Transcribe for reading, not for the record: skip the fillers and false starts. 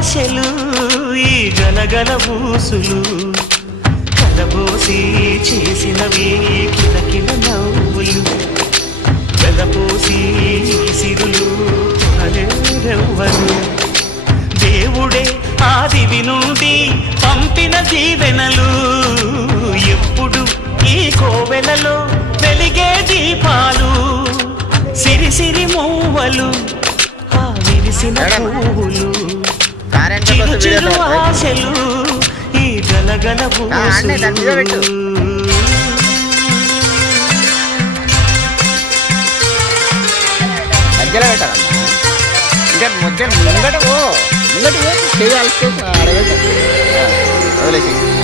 ఆశలు ఈ గలగల ఊసులు కలబోసి చేసినవి కిలకిల నవ్వులు వెలపోసి సిరులు కొనలేరెవ్వరు దేవుడే ఆదివి నుండి పంపిన దీవెనలు ఎప్పుడు ఈ కోవెలలో వెలిగే దీపాలు సిరిసిరి మూవలు ఆ విరిసిన పువ్వులు చిరు చిరు ఆశలు ఈ గలగల ఊసులు మధ్యలో పెట్టాలన్నా ఇంకా ముంగట ముంగట చేయాల్సి వదిలేసి